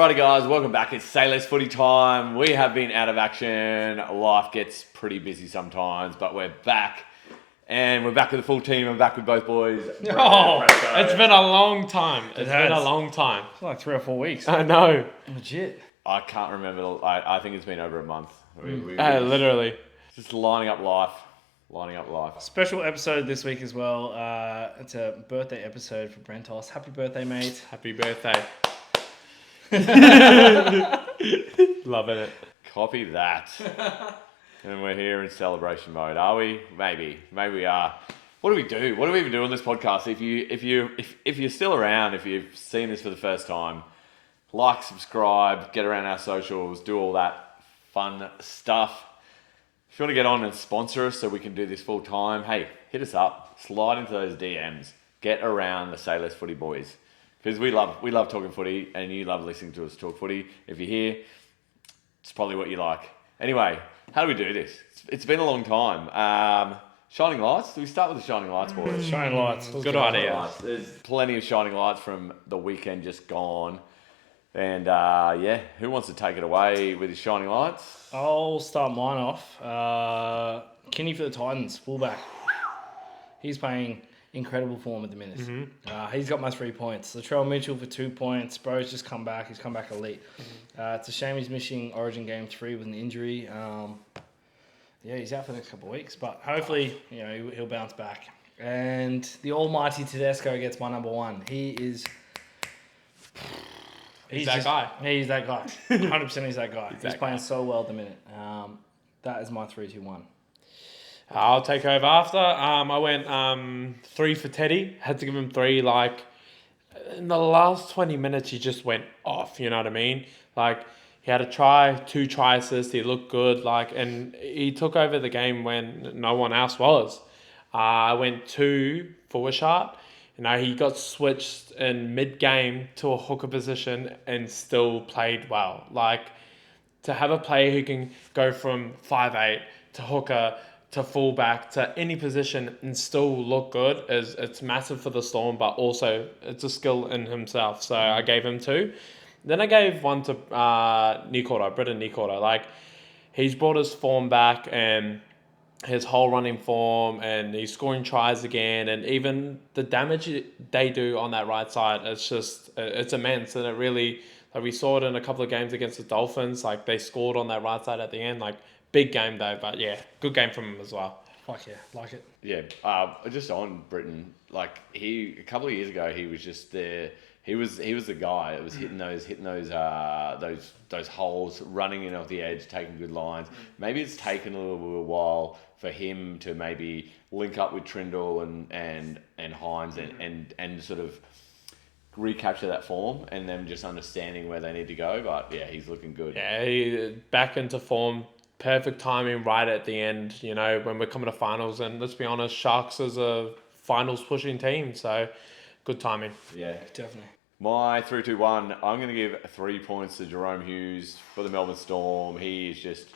Alrighty guys, welcome back. It's Say Less Footy time. We have been out of action. Life gets pretty busy sometimes, but we're back. And we're back with the full team. I'm back with both boys. It's been a long time. It's been a long time. It's like 3 or 4 weeks. I know. Legit. I can't remember. I think it's been over a month. We Literally. just lining up life. Special episode this week as well. It's a birthday episode for Brentos. Happy birthday, mate. Happy birthday. Loving it. Copy that. And we're here in celebration mode, are we? Maybe we are. What do we do? What do we even do on this podcast? If you're still around, if you've seen this for the first time, like, subscribe, get around our socials, do all that fun stuff. If you want to get on and sponsor us so we can do this full time, hey, hit us up. Slide into those DMs. Get around the Say Less Footy boys. Because we love talking footy, and you love listening to us talk footy. If you're here, it's probably what you like. Anyway, how do we do this? It's been a long time. Shining lights? Do we start with the shining lights, boys? Shining lights. Good idea. There's plenty of shining lights from the weekend just gone. And who wants to take it away with his shining lights? I'll start mine off. Kinney for the Titans, fullback. He's playing incredible form at the minute. Mm-hmm. He's got my 3 points. Latrell Mitchell for 2 points. Bro's just come back. He's come back elite. It's a shame he's missing Origin Game 3 with an injury. He's out for the next couple of weeks, but hopefully, he'll bounce back. And the almighty Tedesco gets my number 1. He's that guy. He's that guy. 100% he's that guy. He's playing so well at the minute. That is my 3-2-1. I'll take over after. I went 3 for Teddy. Had to give him 3. In the last 20 minutes, he just went off. You know what I mean? He had a try, 2 try assists. He looked good. And he took over the game when no one else was. I went 2 for Wishart. He got switched in mid-game to a hooker position and still played well. To have a player who can go from 5'8" to hooker to fullback to any position and still look good it's massive for the Storm, but also it's a skill in himself. So I gave him 2. Then I gave 1 to Britton Nikorda. He's brought his form back and his whole running form, and he's scoring tries again, and even the damage they do on that right side, it's immense. And it really, we saw it in a couple of games against the Dolphins. They scored on that right side at the end. Big game though, but yeah, good game from him as well. Fuck yeah, like it. Yeah, just on Britain, a couple of years ago, he was just there. He was the guy that was hitting those holes, running in off the edge, taking good lines. Maybe it's taken a little while for him to maybe link up with Trindle and Hines and sort of recapture that form, and them just understanding where they need to go. But yeah, he's looking good. Yeah, he back into form. Perfect timing right at the end, when we're coming to finals. And let's be honest, Sharks is a finals pushing team, so good timing. Yeah, definitely. My 3-2-1, I'm going to give 3 points to Jerome Hughes for the Melbourne Storm. He is just,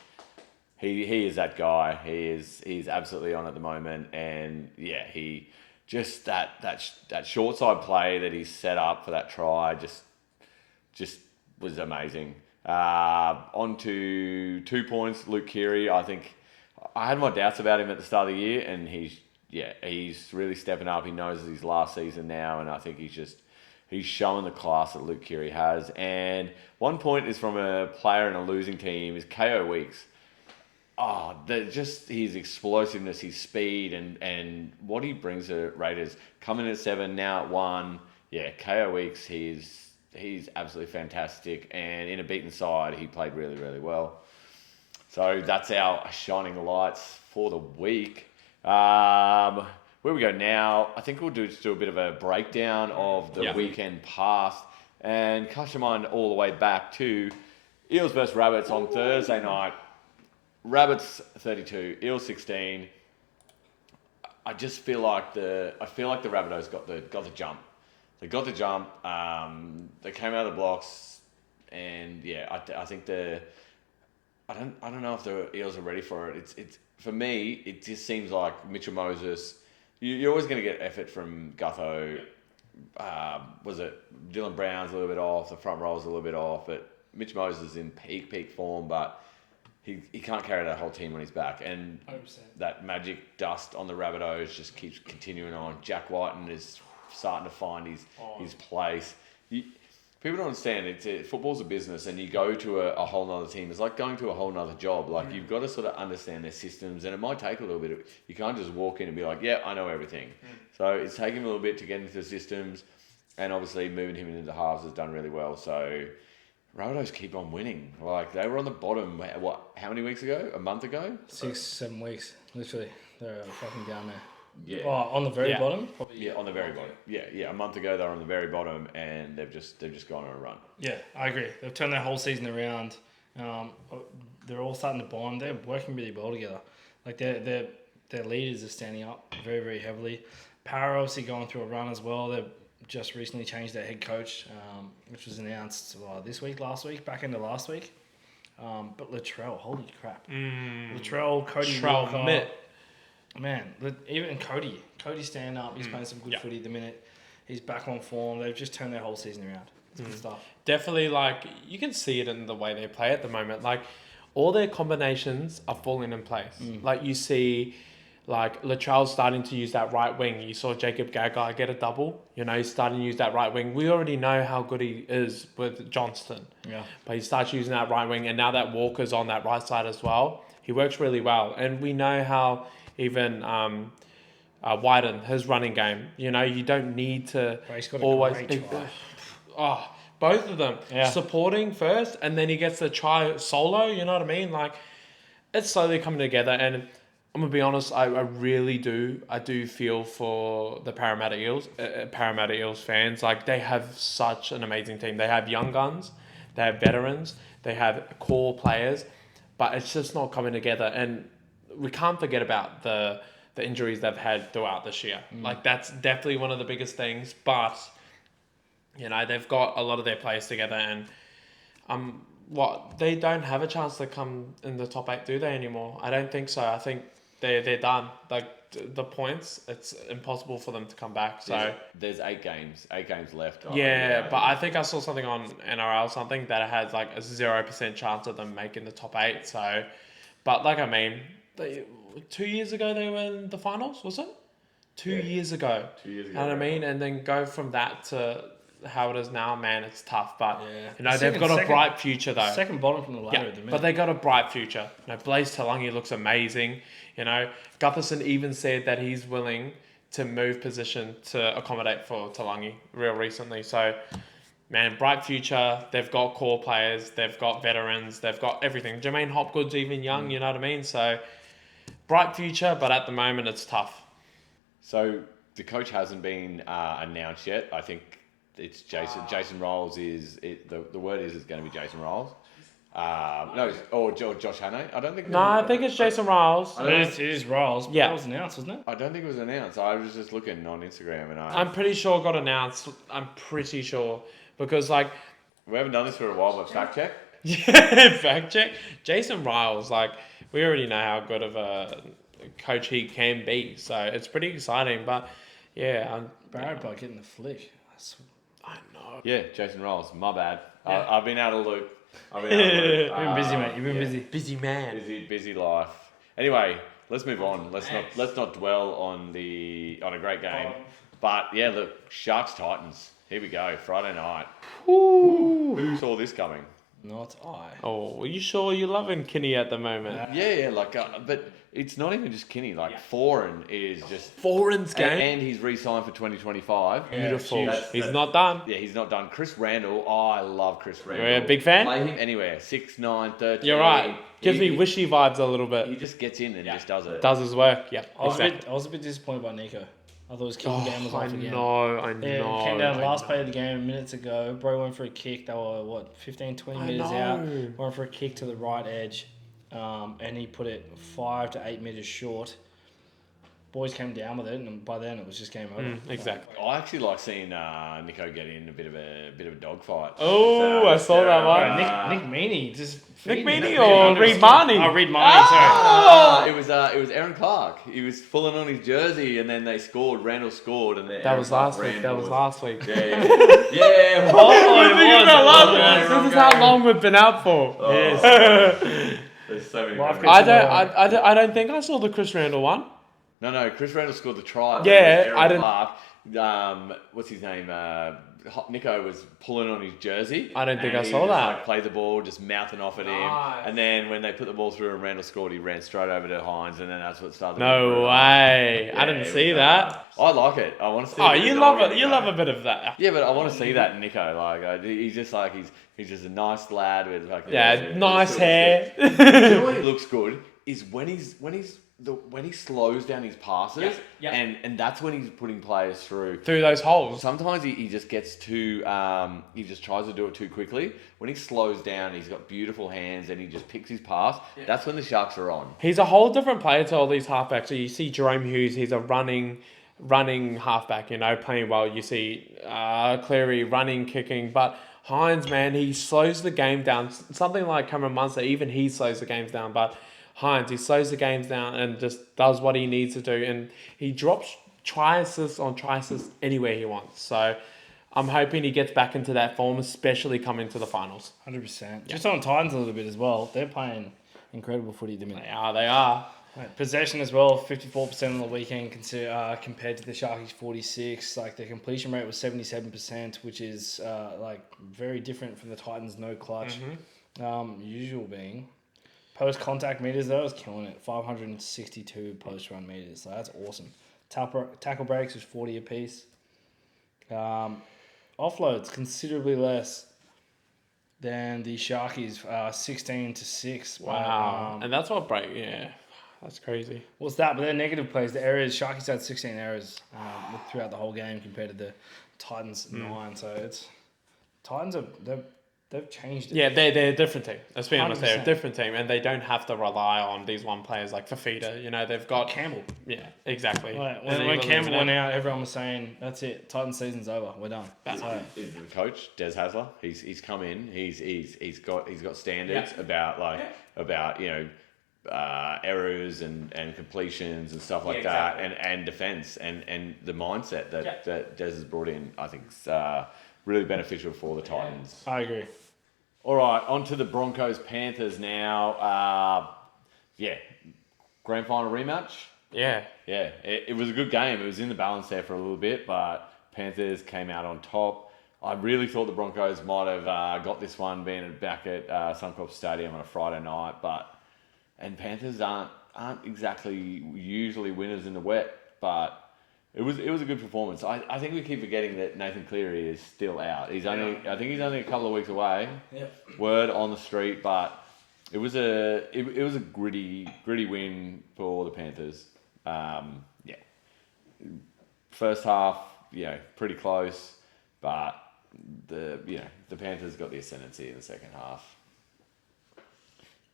he is that guy. He's absolutely on at the moment. And yeah, he just that short side play that he set up for that try just was amazing. On to 2 points, Luke Keary. I think I had my doubts about him at the start of the year, and he's really stepping up. He knows it's his last season now, and I think he's showing the class that Luke Keary has. And 1 point is from a player in a losing team is KO Weeks. Just his explosiveness, his speed, and what he brings to Raiders. Coming at 7, now at 1. Yeah, KO Weeks, he's absolutely fantastic, and in a beaten side, he played really, really well. So that's our shining lights for the week. Where we go now, I think we'll do a bit of a breakdown of the weekend past and cast your mind all the way back to Eels versus Rabbits on Thursday night. Rabbits 32, Eels 16. I just feel like the Rabbitohs got the jump. They got the jump. They came out of the blocks, and yeah, I think I don't know if the Eels are ready for it. It's for me, it just seems like Mitchell Moses. You're always going to get effort from Gutho. was it Dylan Brown's a little bit off, the front row's a little bit off, but Mitch Moses is in peak form, but he can't carry that whole team on his back. And 100%. that magic dust on the Rabbitohs just keeps continuing on. Jack Whiten is starting to find his place. People don't understand, football's a business, and you go to a whole nother team. It's like going to a whole nother job. Like, you've got to sort of understand their systems, and it might take a little bit. You can't just walk in and be like, yeah, I know everything. So it's taken him a little bit to get into the systems, and obviously moving him into the halves has done really well. So Rabbitohs keep on winning. Like, they were on the bottom, how many weeks ago? A month ago? 6-7 weeks, literally. They're fucking down there. Yeah. Oh, on the very bottom? Probably. Yeah, on the very bottom. Yeah. A month ago, they were on the very bottom, and they've just gone on a run. Yeah, I agree. They've turned their whole season around. They're all starting to bond. They're working really well together. Like, their leaders are standing up very, very heavily. Power obviously going through a run as well. They've just recently changed their head coach, which was announced last week, back into last week. But Latrell, holy crap. Latrell, Cody Walker. Man, even Cody stand up. He's playing some good footy at the minute. He's back on form. They've just turned their whole season around. It's good stuff. Definitely, like, you can see it in the way they play at the moment. Like, all their combinations are falling in place. Like, you see, like, Latrell's starting to use that right wing. You saw Jacob Gagai get a double. He's starting to use that right wing. We already know how good he is with Johnston. Yeah. But he starts using that right wing, and now that Walker's on that right side as well, he works really well. And we know how even widen his running game. You don't need to He's got a always great try. both of them Yeah. supporting first, and then he gets the try solo. You know what I mean? Like, it's slowly coming together, and I'm gonna be honest. I really do. I do feel for the Parramatta Eels fans. Like, they have such an amazing team. They have young guns, they have veterans, they have core players, but it's just not coming together. And we can't forget about the injuries they've had throughout this year. Like, that's definitely one of the biggest things. But they've got a lot of their players together, and they don't have a chance to come in the top 8, do they anymore? I don't think so. I think they're done. Like, the points, it's impossible for them to come back. So there's 8 games left. But I think I saw something on NRL something that it has like a 0% chance of them making the top 8. So, but like, I mean, 2 years ago they were in the finals, was it? 2 years ago. 2 years ago. You know what I mean? And then go from that to how it is now, man, it's tough. But they've got a bright future though. Second bottom from the ladder at the minute. But they got a bright future. Blaze Talangi looks amazing. Gutherson even said that he's willing to move position to accommodate for Talangi real recently. So, man, bright future. They've got core players. They've got veterans. They've got everything. Jermaine Hopgood's even young. You know what I mean? So, bright future, but at the moment it's tough. So the coach hasn't been announced yet. I think it's Jason. Jason Rolls is the word is it's going to be Jason Rolls. Or Josh Hannay. I don't think. No, I think it's Jason Riles. It is Riles. Yeah. That was announced, wasn't it? I don't think it was announced. I was just looking on Instagram, and I'm pretty sure it got announced. I'm pretty sure because like we haven't done this for a while, but fact check. Yeah, fact check. Jason Riles, like, we already know how good of a coach he can be, so it's pretty exciting. But yeah, Barrett by getting the flick. I know. Yeah, Jason Rolls. My bad. Yeah. I've been out of loop. You've been busy, mate. You've been busy. Busy man. Busy life. Anyway, let's move on. Let's not dwell on a great game. But yeah, look, Sharks Titans. Here we go. Friday night. Ooh. Who saw this coming? Not I. Oh, are you sure you're loving Kinney at the moment? Yeah, but it's not even just Kinney. Like, Foreign is just... Foreign's game. And he's re-signed for 2025. Beautiful. He's not done. Yeah, he's not done. Chris Randall, I love Chris Randall. You're a big fan? Play him anywhere. 6'9", 13. You're right. Gives me wishy vibes a little bit. He just gets in and just does it. Does his work. Yeah, I was a bit disappointed by Nico. I thought his kicking game was off again. I know. Came down last play of the game minutes ago. Bro went for a kick. They were, 15, 20 metres out. Went for a kick to the right edge. And he put it 5 to 8 metres short. boys came down with it, and by then it was just game over. Exactly. I actually like seeing Nico get in a bit of a dogfight. Oh, I saw that one. Nick Meaney just Nick feeding Meaney it. or Reed Marnie? Oh, Reed Marnie, sorry. It was Aaron Clark. He was pulling on his jersey, and then they scored. Randall scored, and then That was last week. That was last week. Yeah. This is how long we've been out for. Yes. There's so many. Life memories. I don't think I saw the Chris Randall one. No. Chris Randall scored the try. Yeah, Aaron I didn't. Clark, what's his name? Nico was pulling on his jersey. I don't think and I he saw just, that. Like, played the ball, just mouthing off at him. Nice. And then when they put the ball through and Randall scored, he ran straight over to Hines, and then that's what started. No way. Yeah, I didn't it see was, that. I like it. I want to see. Oh, a bit you of love dog it. in You Nico. love a bit of that. Yeah, but I want to see that in Nico. Like, he's just like he's just a nice lad with like Nice hair. You know what he looks good is when he slows down his passes, and that's when he's putting players through Those holes. Sometimes he just gets too he just tries to do it too quickly. When he slows down, he's got beautiful hands and he just picks his pass. That's when the Sharks are on. He's a whole different player to all these halfbacks. So you see Jerome Hughes, he's a running halfback, playing well. You see Cleary running, kicking, but Hines, man, he slows the game down. Something like Cameron Munster, even he slows the games down, but Hines, he slows the games down and just does what he needs to do, and he drops try assists on try assists anywhere he wants. So I'm hoping he gets back into that form, especially coming to the finals. 100%. Just on Titans a little bit as well. They're playing incredible footy at the minute. They are. Right, possession as well, 54% on the weekend compared to the Sharkies 46. Like their completion rate was 77%, which is very different from the Titans' no clutch. Usual being. Post contact meters though is killing it. 562 post run meters. So that's awesome. Tackle breaks was 40 apiece. Offloads considerably less than the Sharkies, 16-6. Wow. And that's what break. Yeah, that's crazy. What's that? But their negative plays, the errors. Sharkies had 16 errors throughout the whole game compared to the Titans 9. So it's Titans they've changed it. Yeah, they're a different team. Let's be honest, they're a 100%. different team, and they don't have to rely on these one players like Fafita. They've got Campbell. Yeah, exactly. When Campbell went out, everyone was saying, "That's it, Titans season's over. We're done." Is the coach Des Hasler? He's come in. He's got standards about errors and completions and stuff like that, and defense and the mindset that Des has brought in. I think is really beneficial for the Titans. I agree. All right, on to the Broncos Panthers now. Grand final rematch. Yeah. Yeah, it was a good game. It was in the balance there for a little bit, but Panthers came out on top. I really thought the Broncos might have got this one being back at Suncorp Stadium on a Friday night, and Panthers aren't exactly usually winners in the wet, but it was a good performance. I think we keep forgetting that Nathan Cleary is still out. I think he's only a couple of weeks away. Yep. Word on the street, but it was a gritty win for the Panthers. First half, pretty close, but the Panthers got the ascendancy in the second half.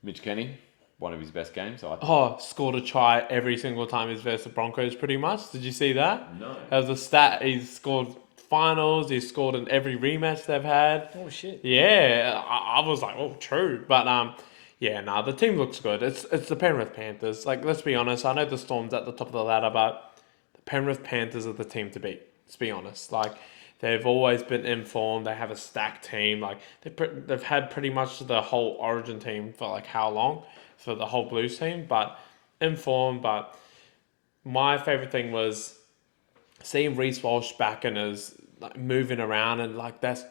Mitch Kenny, one of his best games, I think. Scored a try every single time he's versus the Broncos, pretty much. Did you see that? No. That was a stat. He's scored finals. He's scored in every rematch they've had. Oh shit. Yeah, I was like, oh, true. But the team looks good. It's the Penrith Panthers. Like, let's be honest. I know the Storm's at the top of the ladder, but the Penrith Panthers are the team to beat. Let's be honest. Like, they've always been in form. They have a stacked team. Like, they've had pretty much the whole Origin team for like how long? For the whole Blues team, but in form. But my favourite thing was seeing Reece Walsh back and is like moving around, and like that's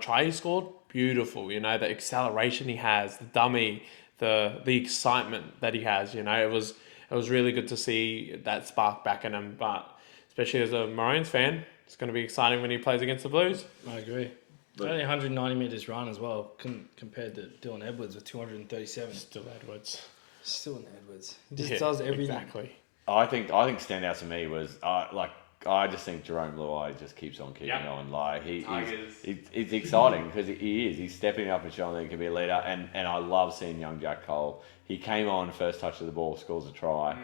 try he scored, beautiful. The acceleration he has, the dummy, the excitement that he has. It was really good to see that spark back in him. But especially as a Maroons fan, it's going to be exciting when he plays against the Blues. I agree. Only 190 metres run as well, compared to Dylan Edwards with 237. Still Edwards. Still an Edwards. He just does everything. Exactly. I think standout to me was I just think Jerome Luai just keeps on keeping on. Like he's exciting because he is. He's stepping up and showing that he can be a leader. And I love seeing young Jack Cole. He came on first touch of the ball, scores a try.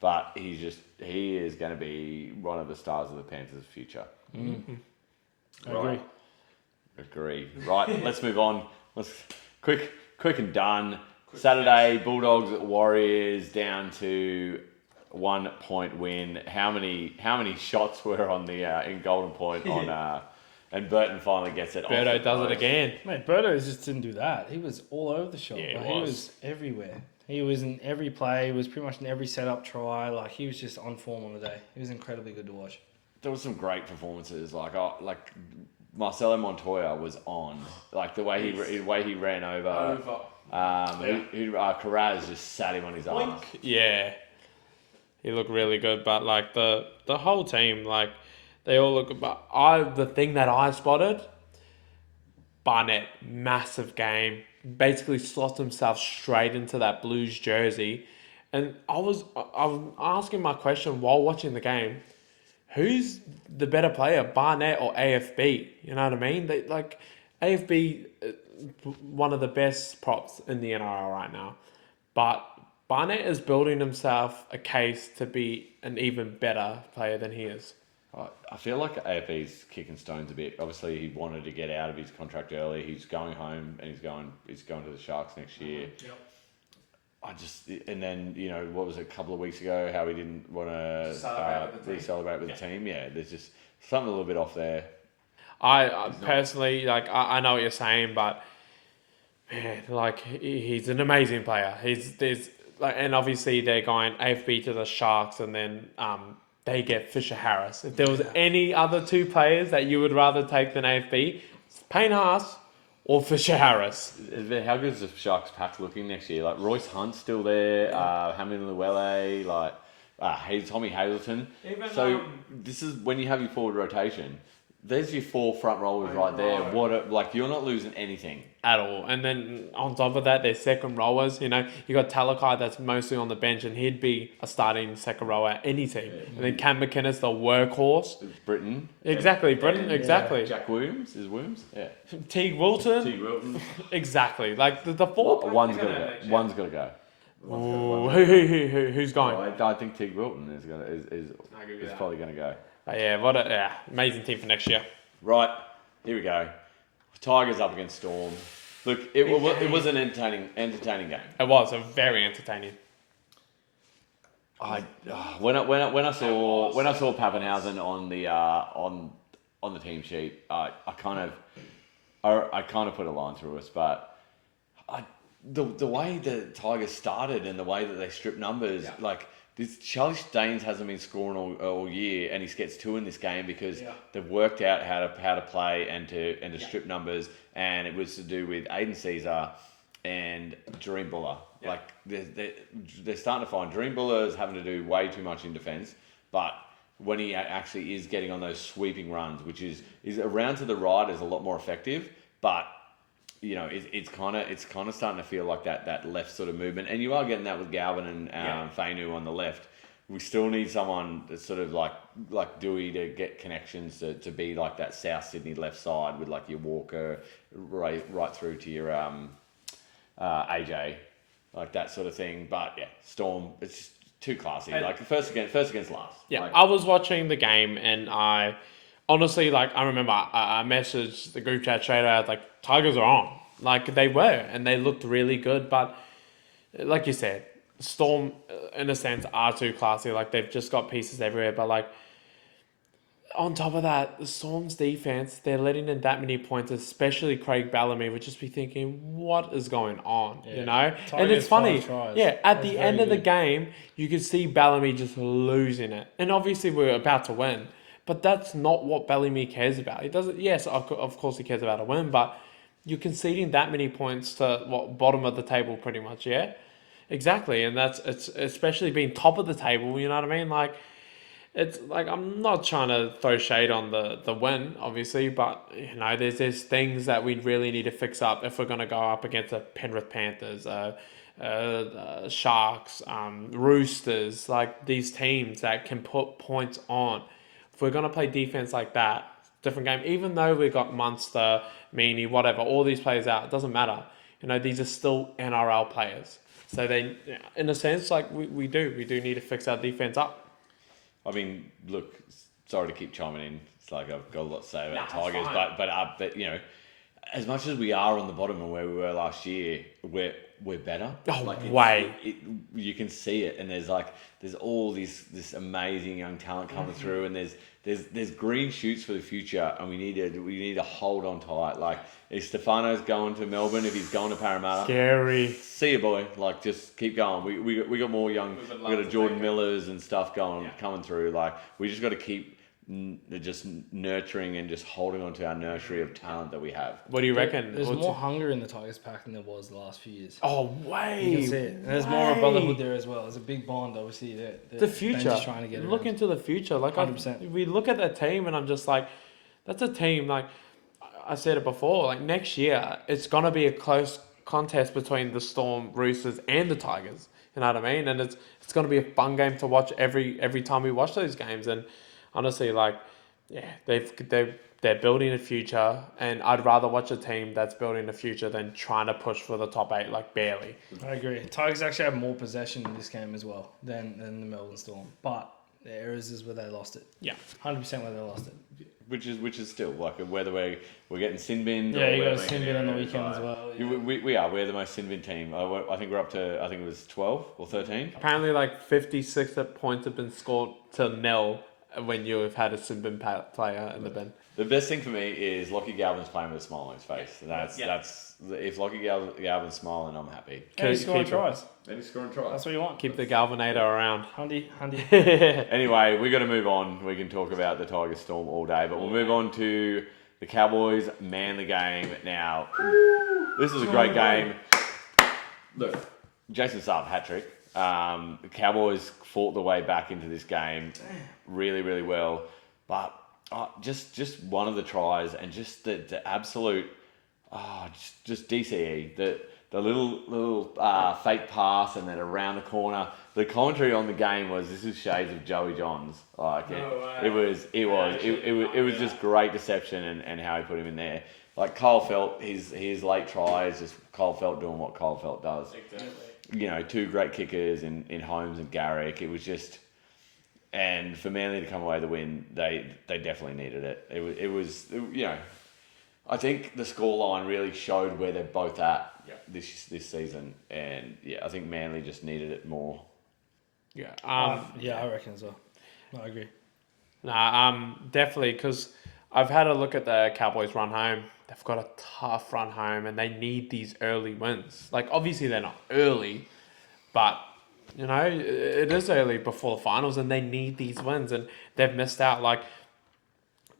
but he is going to be one of the stars of the Panthers' future. I agree. Agree. Right, let's move on. Let's quick and done. Saturday, Bulldogs at Warriors down to 1 point win. How many shots were on the in Golden Point on and Burton finally gets it. Birdo does it again. Mate, Birdo just didn't do that. He was all over the shop. Yeah, He was everywhere. He was in every play. He was pretty much in every setup try. Like, he was just on form on the day. He was incredibly good to watch. There was some great performances. Like Marcelo Montoya was on. Like the way he ran over. Carraz just sat him on his arm. Yeah. He looked really good, but like the whole team, like they all look good. But the thing that I spotted, Barnett, massive game, basically slots himself straight into that Blues jersey, and I was asking my question while watching the game, who's the better player, Barnett or AFB? You know what I mean? They like AFB, one of the best props in the NRL right now, but Barnett is building himself a case to be an even better player than he is. I feel like AFB's kicking stones a bit. Obviously, he wanted to get out of his contract early. He's going home and he's going to the Sharks next year. Yep. And then, what was it, a couple of weeks ago, how he didn't want to celebrate with the team. Yeah, there's just something a little bit off there. I personally, I know what you're saying, but man, like, he's an amazing player. And obviously they're going AFB to the Sharks, and then they get Fisher Harris. If there was any other two players that you would rather take than AFB, it's Payne Haas or Fisher Harris. How good is the Sharks pack looking next year? Like Royce Hunt's still there, Hamilton Llewellyn, Tommy Hazleton. This is when you have your forward rotation. There's your 4 front rollers right there. You're not losing anything at all. And then on top of that, their second rowers. You got Talakai that's mostly on the bench, and he'd be a starting second rower at any team. Yeah. And then Cam McInnes, the workhorse. Britain. Exactly, Britain. Exactly. Jack Williams is Williams. Yeah. Teague Wilton. Exactly. Like the 4. One's gotta go. One's gotta go. Who's going? I think Teague Wilton is probably gonna go. Amazing team for next year. Right, here we go. Tigers up against Storm. Look, it was an entertaining game. It was a very entertaining. When I saw Pappenhausen on the team sheet, I kind of put a line through us, but the way the Tigers started and the way that they stripped numbers, Charlie Staines hasn't been scoring all year, and he gets 2 in this game because they've worked out how to play and to strip numbers, and it was to do with Aiden Caesar and Dream Buller. Yeah. They're starting to find Dream Buller is having to do way too much in defence, but when he actually is getting on those sweeping runs, which is around to the right, is a lot more effective, but it's kind of starting to feel like that left sort of movement, and you are getting that with Galvin and Fainu on the left. We still need someone that's sort of like Dewey to get connections to be like that South Sydney left side with like your Walker right through to your AJ, like that sort of thing. But yeah, Storm, it's just too classy. First against last. Yeah, I was watching the game, and I honestly, I remember I messaged the group chat straight out, Tigers are on. They were, and they looked really good. But like you said, Storm, in a sense, are too classy. They've just got pieces everywhere. But, on top of that, the Storm's defense, they're letting in that many points, especially Craig Bellamy, would just be thinking, what is going on, Tigers, and it's funny. At the end of the good. game, you could see Bellamy just losing it. And obviously, we're about to win. But that's not what Bellamy cares about. He doesn't. Yes, of course he cares about a win, but you're conceding that many points to bottom of the table, pretty much. Yeah, exactly. And it's especially being top of the table. You know what I mean? I'm not trying to throw shade on the win, obviously, but there's things that we really need to fix up if we're gonna go up against the Penrith Panthers, Sharks, Roosters, these teams that can put points on. If we're going to play defense like that, different game, even though we've got Munster, Meaney, whatever, all these players out, it doesn't matter. These are still NRL players. So they, in a sense, like we do need to fix our defense up. I mean, look, sorry to keep chiming in. It's like I've got a lot to say about Nah, Tigers, fine. but you know, as much as we are on the bottom and where we were last year, we're better. Oh, like way. You can see it, and there's all this amazing young talent coming through, and there's green shoots for the future, and we need to hold on tight. Like if Stefano's going to Melbourne, if he's going to Parramatta, Scary. see you, boy. Like just keep going. We got more young. We got a Jordan Millers and stuff coming through. Like we just got to keep just nurturing and just holding on to our nursery of talent that we have. What do you reckon? There's more hunger in the Tigers pack than there was the last few years. Oh, way. You can see it. And there's more of a brotherhood there as well. There's a big bond, obviously. The future. Ben's trying to get look around. into the future. Like 100%. we look at that team, and I'm just like, that's a team. Like I said it before. Like next year, it's gonna be a close contest between the Storm, Roosters, and the Tigers. You know what I mean? And it's gonna be a fun game to watch every time we watch those games. And honestly, like, yeah, they're building a future, and I'd rather watch a team that's building a future than trying to push for the top 8, like barely. I agree. Tigers actually have more possession in this game as well than the Melbourne Storm. But the errors is where they lost it. Yeah. 100% where they lost it. Which is still like whether we're getting sin binned. Yeah, you got a sin bin on the weekend as well. Yeah. We're the most sin bin team. I think we're up to it was 12 or 13. Apparently, like 56 points have been scored to nil when you have had a sin bin player in the bin. The best thing for me is Lockie Galvin's playing with a smile on his face. That's if Lockie Galvin's smiling, I'm happy. And he's scoring tries. And he's scoring tries. That's what you want. Keep the Galvinator around. Handy. Anyway, we got to move on. We can talk about the Tigers Storm all day, but we'll move on to the Cowboys Manly game now. This is a great game. Look, Jason Saab hat trick. The Cowboys fought their way back into this game really, really well, but just one of the tries and just the absolute just DCE the little fake pass and then around the corner. The commentary on the game was this is shades of Joey Johns. Like it was just great deception and how he put him in there. Like Kyle Felt, his late try is just Kyle Felt doing what Kyle Felt does. Exactly. You know, two great kickers in Holmes and Garrick. It was just, and for Manly to come away the win, they definitely needed it. It was you know, I think the scoreline really showed where they're both at this season, and yeah, I think Manly just needed it more. Yeah. Yeah, I reckon as well. I agree. Definitely, because I've had a look at the Cowboys' run home. They've got a tough run home, and they need these early wins. Like, obviously, they're not early, but, you know, it is early before the finals, and they need these wins, and they've missed out. Like,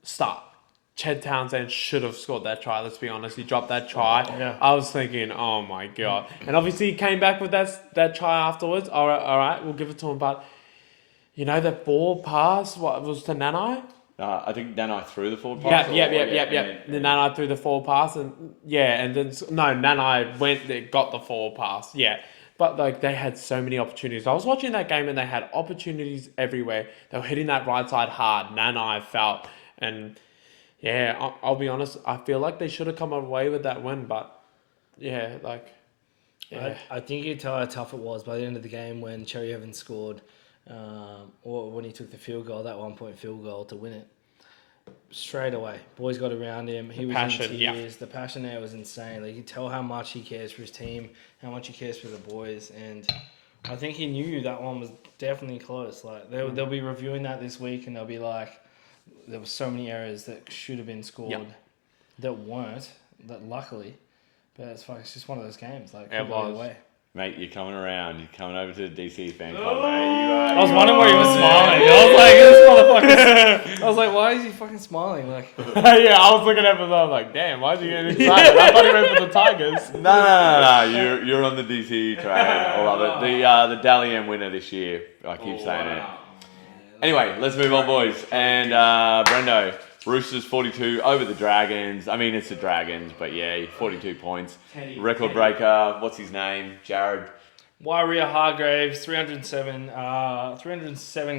Ched Townsend should have scored that try, let's be honest. He dropped that try. Yeah. I was thinking, oh, my God. And obviously, he came back with that try afterwards. All right, we'll give it to him. But, you know, the ball pass, what was to Nanai? I think Nanai threw the forward pass. Yeah. Then Nanai threw the forward pass, and then Nanai got the forward pass. Yeah, but like they had so many opportunities. I was watching that game, and they had opportunities everywhere. They were hitting that right side hard. Nanai felt, and yeah, I'll be honest. I feel like they should have come away with that win, but yeah, like yeah. I think you tell how tough it was by the end of the game when Cherry Evans scored. Or when he took the field goal, that 1 point field goal to win it. Straight away, boys got around him. He was in tears. Yeah. The passion there was insane. Like you could tell how much he cares for his team, how much he cares for the boys, and I think he knew that one was definitely close. Like they'll be reviewing that this week, and they'll be like, there were so many errors that should have been scored that weren't. That luckily, but it's just one of those games. Like it was. away. Mate, you're coming around. You're coming over to the DC fan club, Oh. mate. I was wondering why he was smiling. I was like, this motherfucker. I was like, why is he fucking smiling? Like, Yeah, I was looking at him, I was like, damn, why is he getting excited? I thought he went for the Tigers. No. You're on the DC train. I love it. The Dally M winner this year. I keep saying it. Anyway, let's move on, boys. And Brendo, Roosters 42 over the Dragons. I mean, it's the Dragons, but yeah, 42 points. Record breaker. What's his name? Jared. Waria Hargraves, 307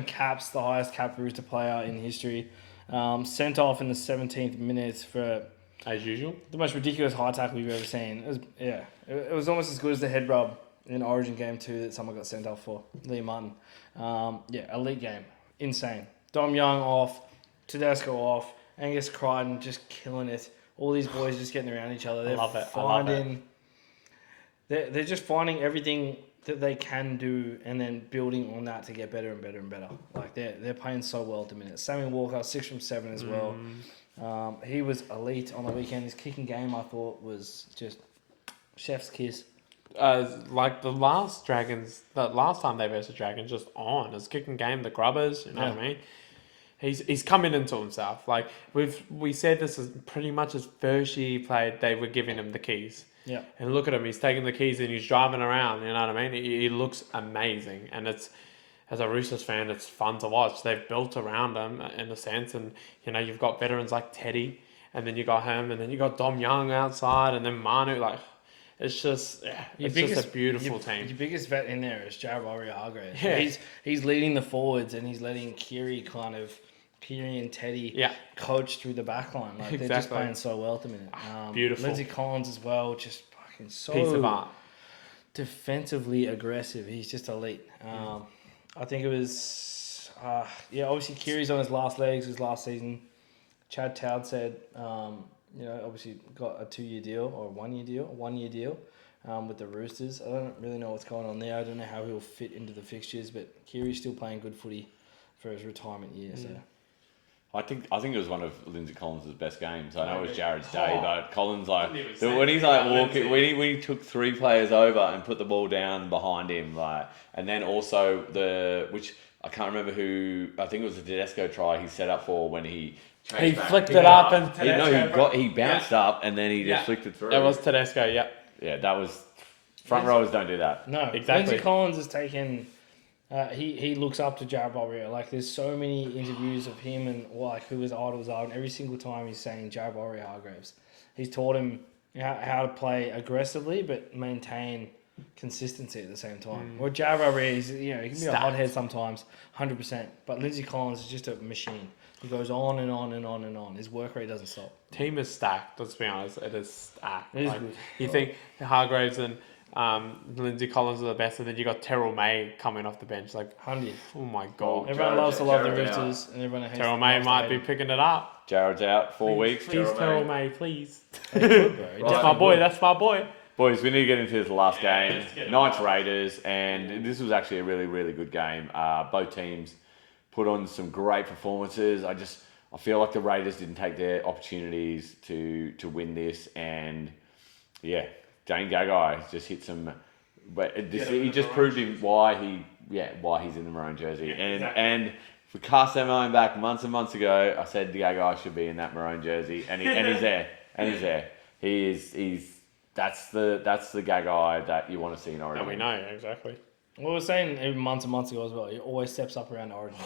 caps, the highest cap Rooster player in history. Sent off in the 17th minute for, as usual, the most ridiculous high tackle we've ever seen. It was almost as good as the head rub in Origin game 2 that someone got sent off for, Liam Martin. Elite game. Insane. Dom Young off, Tedesco off, Angus Crichton just killing it. All these boys just getting around each other. I love it. They're just finding everything that they can do and then building on that to get better and better and better. Like they're playing so well at the minute. Sammy Walker, 6 from 7 as well. He was elite on the weekend. His kicking game, I thought, was just chef's kiss. Like the last time they versus Dragons, just on his kicking game, the grubbers, you know what I mean? He's coming into himself. Like we said, this is pretty much his first year he played. They were giving him the keys. Yeah. And look at him. He's taking the keys and he's driving around. You know what I mean? He looks amazing. And it's, as a Roosters fan, it's fun to watch. They've built around him in a sense. And, you know, you've got veterans like Teddy. And then you got him. And then you got Dom Young outside. And then Manu. Like, it's just, just a beautiful team. Your biggest vet in there is Jared Warrior-Hargraves. Yeah. He's leading the forwards and he's letting Kiri and Teddy coach through the back line. Like, they're just playing so well at the minute. Beautiful. Lindsay Collins as well, just fucking so piece of art. Defensively aggressive. He's just elite. I think it was, obviously Kiri's on his last legs, his last season. Chad Toud said, obviously got a 2-year deal or a 1-year deal with the Roosters. I don't really know what's going on there. I don't know how he'll fit into the fixtures, but Kiri's still playing good footy for his retirement year. So. I think it was one of Lindsay Collins' best games. I know it was Jared's day, but Collins when he's walking, when he took 3 players over and put the ball down behind him, and then also which I can't remember who, I think it was the Tedesco try he set up for when he flicked it up and he bounced up and then he just flicked it through. That was Tedesco, Yeah, that was front rowers don't do that. No, exactly. Lindsay Collins has taken. He looks up to Jared Warrior. Like, there's so many interviews of him and who his idols are, and every single time he's saying Jared Warrior-Hargraves. He's taught him how to play aggressively but maintain consistency at the same time. Well, Jared Warrior, he can be a hothead sometimes, 100%. But Lindsay Collins is just a machine. He goes on and on and on and on. His work rate doesn't stop. Team is stacked. Let's be honest, it is stacked. It is like, good. You think Hargraves and Lindsay Collins are the best, and then you got Terrell May coming off the bench. Like, 100. oh my god! Everyone loves to love the Jared's Roosters, and everyone hates. Terrell May might be picking it up. Jared's out 4 weeks. Please, Terrell May, please. That's That's my boy. Boys, we need to get into this last game. Knights Raiders, and this was actually a really, really good game. Both teams put on some great performances. I feel like the Raiders didn't take their opportunities to win this, and Dane Gagai just hit some. But he just proved why he's in the maroon jersey. And if we cast that mind back months and months ago, I said the guy should be in that maroon jersey, and he's there. That's the guy that you want to see in Origin. And we know exactly. Well, we were saying even months and months ago as well. He always steps up around Origin.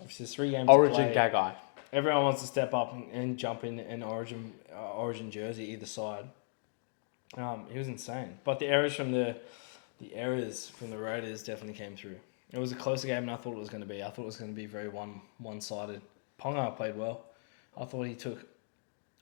Obviously, there's 3 games. Origin to play. Gagai. Everyone wants to step up and jump in an Origin jersey either side. He was insane, but the errors from the Raiders definitely came through. It was a closer game than I thought it was going to be. I thought it was going to be very one-sided. Ponga played well. I thought he took.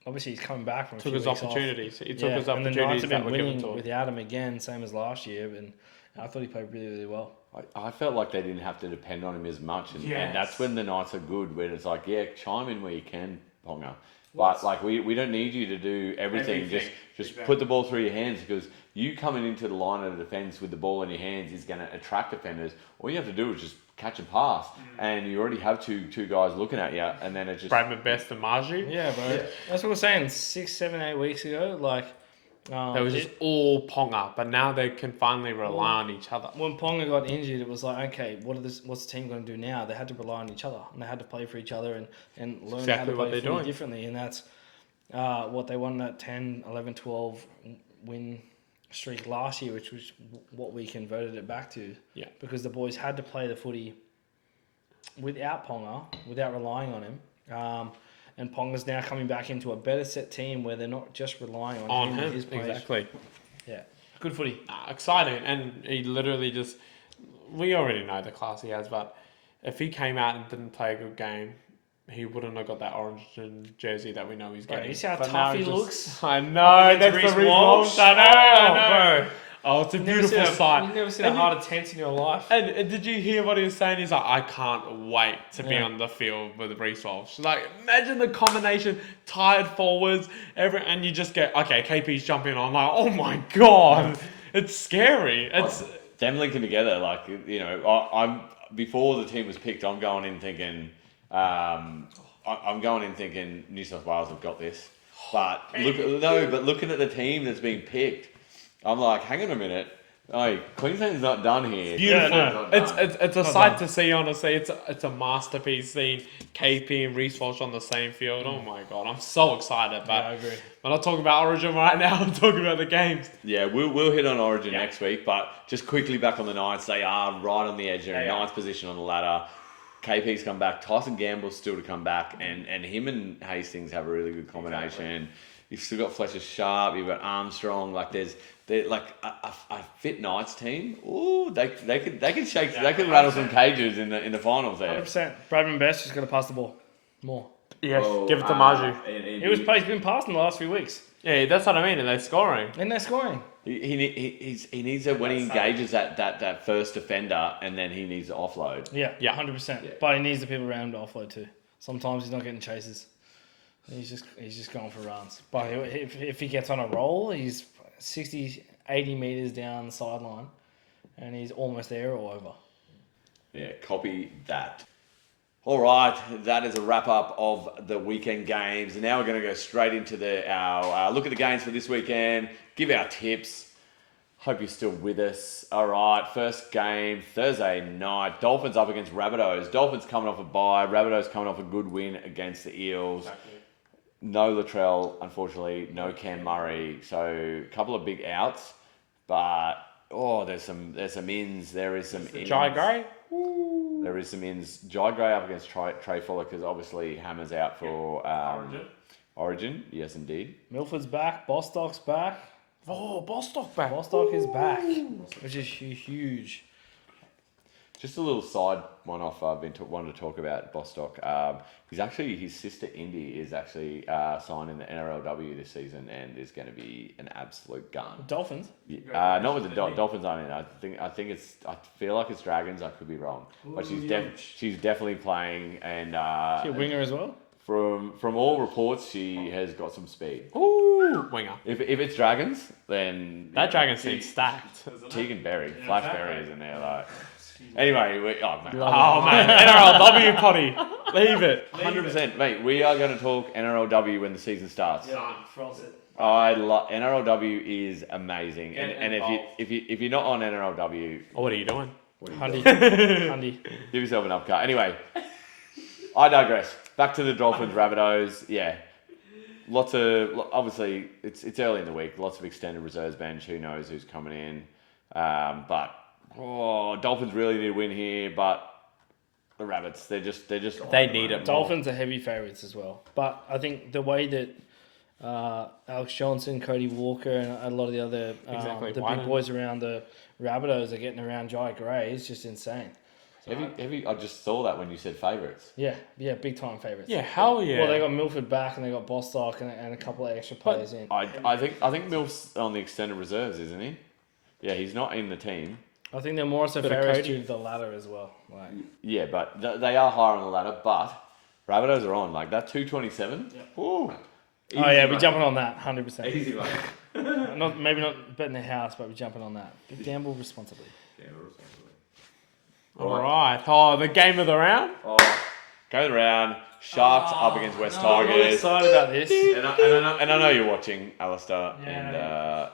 Obviously, he's coming back from Took his opportunities. He took his and the Knights opportunities have that been were given winning to him. without him again, same as last year. And I thought he played really, really well. I felt like they didn't have to depend on him as much, and that's when the Knights are good. When it's like, chime in where you can, Ponga. But we don't need you to do everything. Just put the ball through your hands, because you coming into the line of the defence with the ball in your hands is going to attract defenders. All you have to do is just catch and pass, and you already have two guys looking at you, and then it just Bradman Best and Margie. Yeah, bro. Yeah. That's what we're saying 6, 7, 8 weeks ago. That was just all Ponga, but now they can finally rely on each other. When Ponga got injured, it was like, okay, what's the team going to do now? They had to rely on each other, and they had to play for each other and learn how to play footy differently. And that's what they won that 10, 11, 12 win streak last year, which was what we converted it back to. Yeah. Because the boys had to play the footy without Ponga, without relying on him. And Ponga's now coming back into a better set team where they're not just relying on him and his plays. Exactly. Yeah. Good footy. Exciting. And he literally we already know the class he has, but if he came out and didn't play a good game, he wouldn't have got that orange jersey that we know he's getting. You see how but tough he looks? I know, that's the reason. I know. Oh, it's a You've never beautiful seen sight. You've never seen And a harder tense in your life. And did you hear what he was saying? He's like, I can't wait to be Yeah. on the field with Reece Walsh. Like, imagine the combination, tired forwards, and you just get, okay, KP's jumping on. Like, oh my God. It's scary. It's Them linking together, like, I'm before the team was picked, I'm going in thinking, New South Wales have got this. But looking at the team that's being picked, I'm like, hang on a minute. Oh, Queensland's not done here. beautiful. Queensland's not done. It's a sight to see, honestly. It's a masterpiece seeing KP and Reece Walsh on the same field. Oh my God. I'm so excited. But I agree. we're not talking about Origin right now. I'm talking about the games. Yeah, we'll hit on Origin next week, but just quickly back on the Knights, they are right on the edge. They're in ninth position on the ladder. KP's come back. Tyson Gamble's still to come back, and him and Hastings have a really good combination. Exactly. You've still got Fletcher Sharp. You've got Armstrong. Like they're like a fit Knights team. Ooh, they could shake. They could rattle some cages in the finals there. 100%. Bradman Best is going to pass the ball more. Yes, give it to Marju. He's been passing the last few weeks. Yeah, that's what I mean. And they're scoring. And they're scoring. He needs it when he engages that first defender, and then he needs to offload. Yeah, 100%. Yeah. But he needs the people around him to offload too. Sometimes he's not getting chases. He's just going for runs. But if he gets on a roll, he's 60, 80 metres down the sideline, and he's almost there or over. Yeah, copy that. All right, that is a wrap-up of the weekend games. And now we're going to go straight into our look at the games for this weekend, give our tips. Hope you're still with us. All right, first game, Thursday night. Dolphins up against Rabbitohs. Dolphins coming off a bye. Rabbitohs coming off a good win against the Eels. Exactly. No Latrell, unfortunately. No Cam Murray. So a couple of big outs. But, there's some ins. There is some ins. Jai Gray? There is some ins. Jai Gray up against Trey Fuller because obviously Hammer's out for Origin. Yes, indeed. Milford's back. Bostock's back. Oh, Bostock back. Bostock is back, which is huge. Just a little side one off I've been wanted to talk about Bostock. His sister Indy is actually signed in the NRLW this season and is going to be an absolute gun. Dolphins? Not with the Dolphins on it. I feel like it's Dragons. I could be wrong, but she's definitely playing and. She a winger as well. From all reports, she has got some speed. Ooh, winger. If it's Dragons, then that Dragon seems stacked. Tegan Berry, Flash Berry is in there. Like, anyway, man, NRLW potty, leave it. 100%, mate. We are going to talk NRLW when the season starts. Yeah, froze it. NRLW is amazing, and if you're not on NRLW, what are you doing? Hundy. Give yourself an upcut. Anyway, I digress. Back to the Dolphins, Rabbitohs. Yeah, obviously it's early in the week. Lots of extended reserves bench. Who knows who's coming in? But Dolphins really need to win here. But the Rabbits, they need it. Dolphins are heavy favourites as well. But I think the way that Alex Johnson, Cody Walker, and a lot of the other the big boys around the Rabbitohs are getting around Jai Gray is just insane. I just saw that when you said favourites. Yeah, big time favourites. Yeah, hell yeah. Well, they got Milford back and they got Bostock and a couple of extra players in. I think Milf's on the extended reserves, isn't he? Yeah, he's not in the team. I think they're more so favourites due to the ladder as well. Yeah, but they are higher on the ladder. But Rabbitohs are on like that 227. Yep. Ooh. Easy, we're jumping on that 100%. Easy, mate. Maybe not betting the house, but we're jumping on that. Gamble responsibly. All right. The game of the round. Go the round. Sharks up against West Tigers. I'm excited about this. And I know you're watching, Alistair.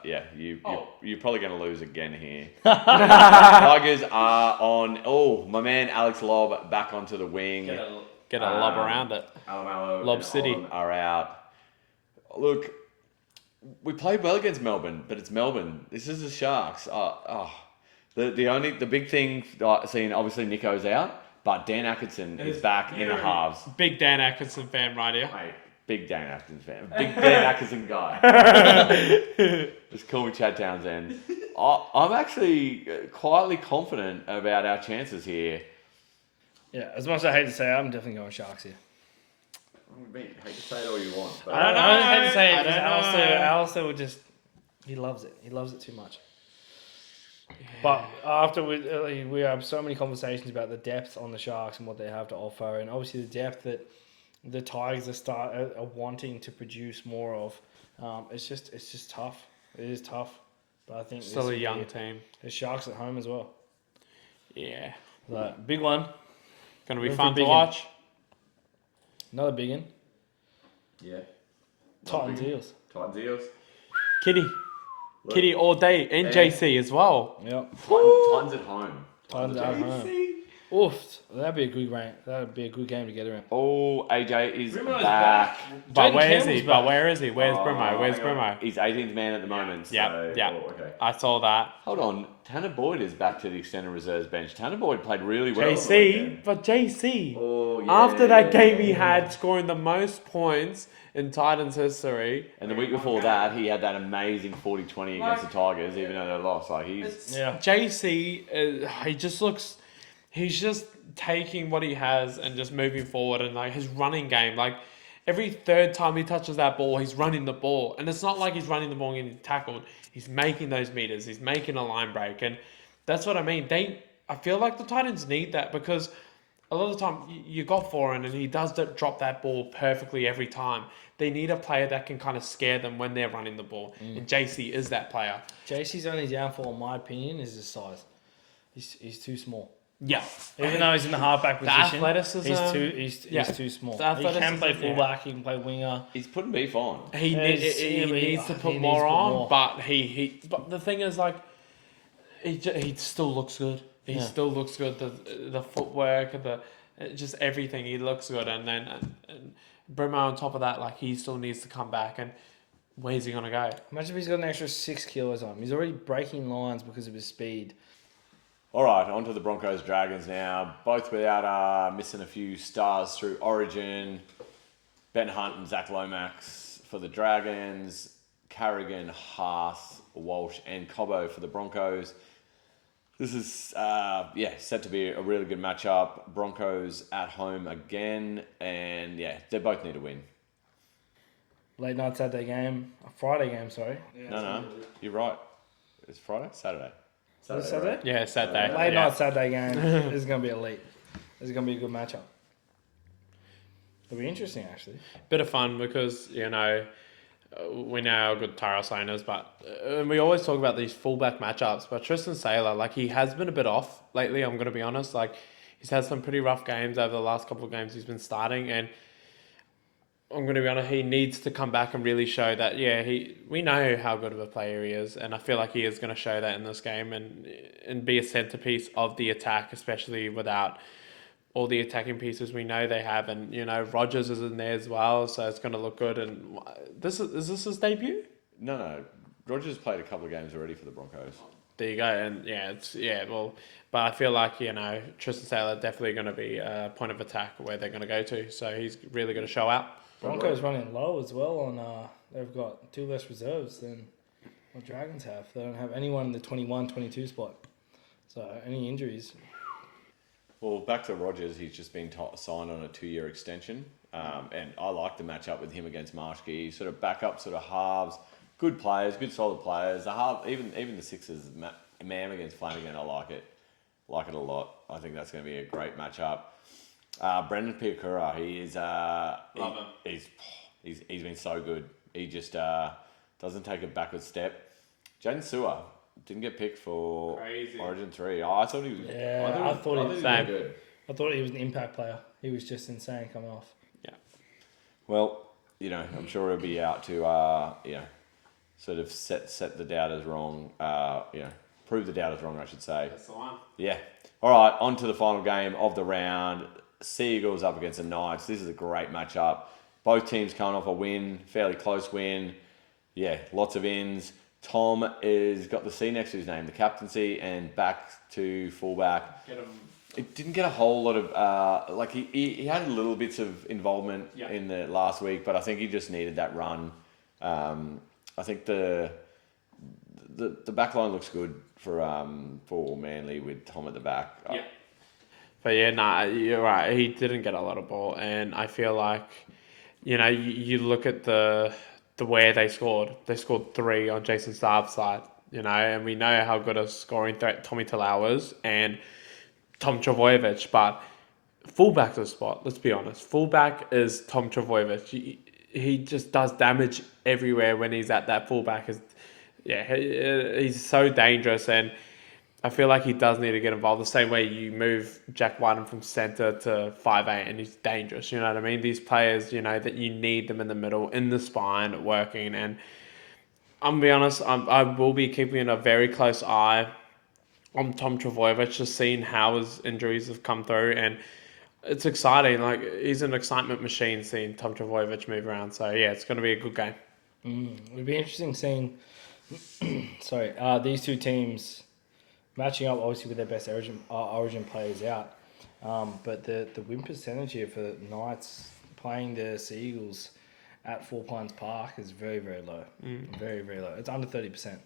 You're probably going to lose again here. Tigers are on. Oh, my man Alex Lobb back onto the wing. Get a lob around it. Alamalo Lob City are out. Look, we played well against Melbourne, but it's Melbourne. This is the Sharks. The big thing seeing obviously Nico's out, but Dan Atkinson is back in the halves. Big Dan Atkinson fan right here. Mate, big Dan Atkinson fan. Big Dan Atkinson guy. Just call me Chad Townsend. I'm actually quietly confident about our chances here. Yeah, as much as I hate to say it, I'm definitely going Sharks here. I hate to say it all you want. But I hate to say it because Alistair would just... He loves it. He loves it too much. But after we have so many conversations about the depth on the Sharks and what they have to offer, and obviously the depth that the Tigers are wanting to produce more of. It's just tough. It is tough. But I think Still a young team. The Sharks at home as well. Yeah. So, big one. Going to be Room fun for to big watch. Another big one. Yeah. Titans Eels. Titans Eels. Kitty all day. And JC as well. Yep. Titans at home. Titans at home. Oof. That'd be a good game. That'd be a good game to get around. Oh, AJ is Brumo's back. But Jaden where is Campbell's he? back. But where is he? Where's Oh, Brumo? Where's hang on. Brumo? He's 18th man at the moment. Yep, So, yep. Oh, okay. I saw that. Hold on. Tanner Boyd is back to the extended reserves bench. Tanner Boyd played really well. JC. But JC. Oh, yeah. After that game he had, scoring the most points in Titans history. And the week before that, he had that amazing 40-20 against the Tigers, even though they lost. Like he's JC, he's just taking what he has and just moving forward, and like his running game, like every third time he touches that ball, he's running the ball, and it's not like he's running the ball and getting tackled. He's making those meters. He's making a line break, and that's what I mean. I feel like the Titans need that because a lot of the time you got Foreign and he does drop that ball perfectly every time. They need a player that can kind of scare them when they're running the ball, and JC is that player. JC's only downfall, in my opinion, is his size. He's too small. Yeah, Even though he's in the halfback the position, athleticism. he's too small. The He can play athleticism, yeah. fullback. He can play winger. He's putting beef on. He needs to put more on, but but the thing is, like, he still looks good. He still looks good. The footwork, just everything. He looks good, and Brumo on top of that, like he still needs to come back. And where's he gonna go? Imagine if he's got an extra 6 kilos on him. He's already breaking lines because of his speed. All right, on to the Broncos Dragons now. Both without missing a few stars through Origin. Ben Hunt and Zach Lomax for the Dragons. Carrigan, Haas, Walsh, and Cobbo for the Broncos. This is, set to be a really good matchup. Broncos at home again, and they both need to win. Late night Saturday game. A Friday game, sorry. No, you're right. It's Friday? Saturday. Is it Saturday? right? Yeah, Saturday. Late night Saturday game. This is going to be elite. This is going to be a good matchup. It'll be interesting, actually. Bit of fun because we know how good Taros owners, but we always talk about these fullback matchups. But Tristan Saylor, like he has been a bit off lately. I'm going to be honest. Like he's had some pretty rough games over the last couple of games he's been starting, and I'm going to be honest. He needs to come back and really show that. We know how good of a player he is, and I feel like he is going to show that in this game and be a centerpiece of the attack, especially without all the attacking pieces we know they have, and Rogers is in there as well, so it's going to look good. And is this his debut? No. Rogers played a couple of games already for the Broncos. There you go, and but I feel like Tristan Saylor definitely going to be a point of attack where they're going to go to, so he's really going to show out. Broncos running low as well, and they've got 2 less reserves than what Dragons have. They don't have anyone in the 21-22 spot. So any injuries? Well, back to Rogers, he's just been signed on a 2-year extension, and I like the matchup with him against Marshke. Sort of backup, sort of halves, good players, good solid players. The half, even the Sixers, Mam against Flanagan, I like it a lot. I think that's going to be a great matchup. Brendan Piakura, he is Love him. He's been so good. He just doesn't take a backward step. Jaden Sewer didn't get picked for Crazy. Origin 3. I thought he was. Yeah, I thought he was Same. good. I thought he was an impact player. He was just insane coming off. Yeah. Well, I'm sure he'll be out to sort of set the doubters wrong. Prove the doubters wrong, I should say. That's the one. Yeah. All right, on to the final game of the round. Sea Eagles up against the Knights. This is a great matchup. Both teams coming off a win, fairly close win. Yeah, lots of ins. Tom is got the C next to his name, the captaincy, and back to fullback. It didn't get a whole lot of he had little bits of involvement in the last week, but I think he just needed that run. I think the back line looks good for Manly with Tom at the back. Yeah. But you're right. He didn't get a lot of ball, and I feel like, you look at the way they scored. They scored 3 on Jason Starr's side. and we know how good a scoring threat Tommy Talau is and Tom Trbojevic, but fullback's a spot. Let's be honest. Fullback is Tom Trbojevic. He just does damage everywhere when he's at that fullback. He's so dangerous, and I feel like he does need to get involved. The same way you move Jack Whiten from centre to 5'8", and he's dangerous. You know what I mean? These players, that you need them in the middle, in the spine, working. And I'm gonna be honest, I will be keeping a very close eye on Tom Trbojevic, just seeing how his injuries have come through, and it's exciting. Like, he's an excitement machine seeing Tom Trbojevic move around. So yeah, it's gonna be a good game. It'd be interesting seeing these two teams matching up, obviously, with their best origin players out. But the win percentage here for Knights playing the Sea Eagles at Four Pines Park is very, very low. Very, very low. It's under 30%.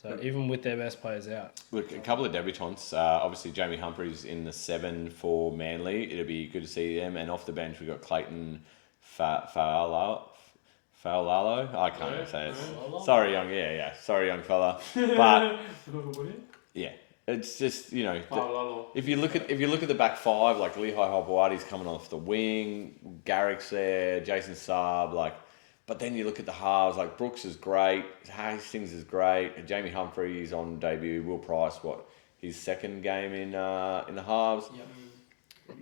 So even with their best players out. Look, a couple of debutants. Obviously, Jamie Humphries in the 7 for Manly. It'll be good to see them. And off the bench, we've got Clayton Faulalo. I can't even say it. Sorry, young. Yeah. Sorry, young fella. But yeah, it's just if you look at the back five, like Lehigh Hopewadi's coming off the wing, Garrick's there, Jason Saab, but then you look at the halves, like Brooks is great, Hastings is great, Jamie Humphries on debut, Will Price, his second game in the halves. Yep.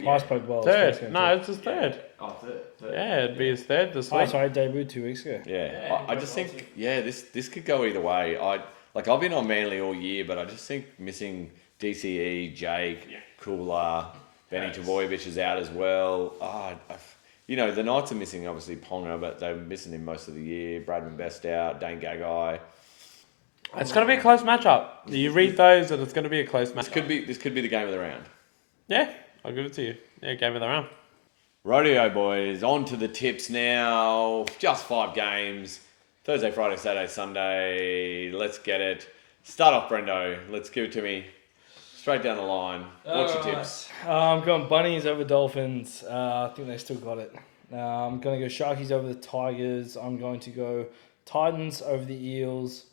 Price played well. Third. No, it's his third. Oh, third. Yeah, it'd be his third this week. Sorry, debuted 2 weeks ago. Yeah, I just think this could go either way. I've been on Manly all year, but I just think missing DCE, Jake, Cooler, Benny Trbojevic is out as well. The Knights are missing, obviously, Ponga, but they're missing him most of the year. Bradman Best out, Dane Gagai. It's going to be a close matchup. You read those, and it's going to be a close matchup. This could be the game of the round. Yeah, I'll give it to you. Yeah, game of the round. Rodeo boys, on to the tips now. Just 5 games. Thursday, Friday, Saturday, Sunday. Let's get it. Start off, Brendo. Let's give it to me. Straight down the line. What's your tips? I'm going Bunnies over Dolphins. I think they still got it. I'm going to go Sharkies over the Tigers. I'm going to go Titans over the Eels.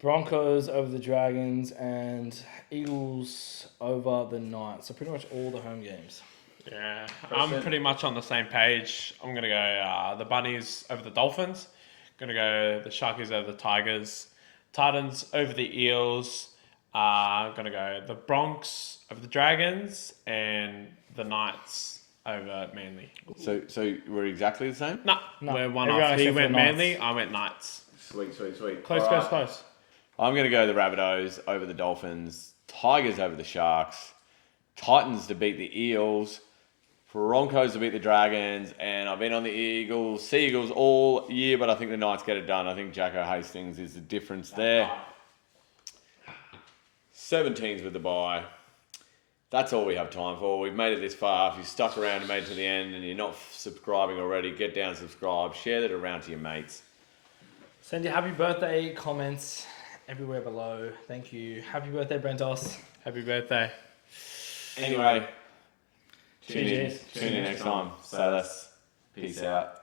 Broncos over the Dragons. And Eagles over the Knights. So pretty much all the home games. Yeah, I'm pretty much on the same page. I'm going to go the Bunnies over the Dolphins. Going to go the Sharkies over the Tigers. Titans over the Eels. Going to go the Bronx over the Dragons. And the Knights over Manly. So we're exactly the same? No, we're one off. He went Manly, I went Knights. Sweet. Close. I'm going to go the Rabbitohs over the Dolphins. Tigers over the Sharks. Titans to beat the Eels. Broncos to beat the Dragons, and I've been on the Sea Eagles all year, but I think the Knights get it done. I think Jacko Hastings is the difference there. 17s with the bye. That's all we have time for. We've made it this far. If you stuck around and made it to the end and you're not subscribing already, get down, subscribe, share that around to your mates. Send your happy birthday comments everywhere below. Thank you. Happy birthday, Brentos. Happy birthday. Anyway. Tune in next time. Say less. Peace out.